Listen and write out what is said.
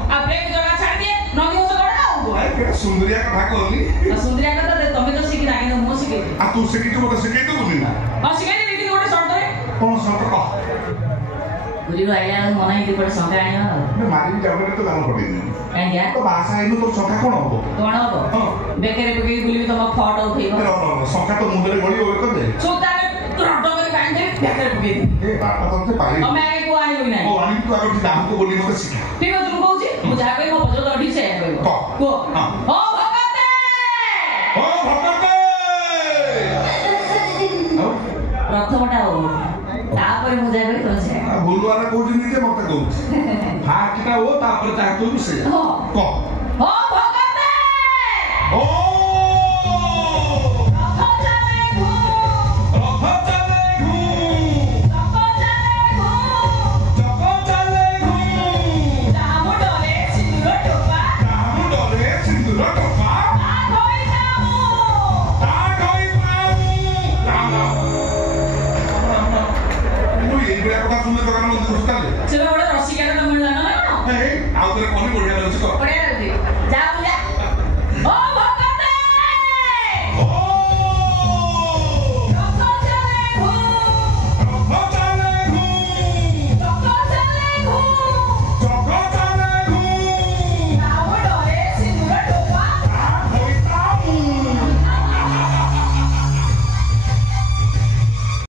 आ break जगह छाड़ दिए नदी हो सकड़ा हो भाई केटा सुंदरिया कथा कहली सुंदरिया कथा दे तमे तो सिखि लागे मो सिखे आ तू सिखि तो मते सिखै तो बोली ना हां सिखे लेकिन गोटे शर्ट रे कोन शर्ट कह बुरी आइला मना ही पड़े संख्या आनिया मैं मारी जाबरे तो दाम पड़े कांदिया तो भाषा इनु तो संख्या कोन हो कोन हो हां बेकेरे पके बुली तम फोटो उठेबो संख्या तो मुंडरे गळी होय कर दे सोता तू रड्डो करे बांध दे बेकेरे पके ए बापा तुमसे पारी हम आगे को आनी होई ना ओ आनी तू आरो दाम को बोली मते सिखा ठीक है तुम कहूची मु जा कहि मो बजो तो ठीक से कहबो को हां ओ भगते प्रथमटा हो तापर मु जा कहि तो से भूलवाला कोठी निजे मते कहू फाटटा हो तापर ता तू से हो को ओ भगते ओ चलो बड़ा रसिका का मन जानो ना ए आउ तोरे कोनी बढ़िया रहछ को बढ़िया रहती जा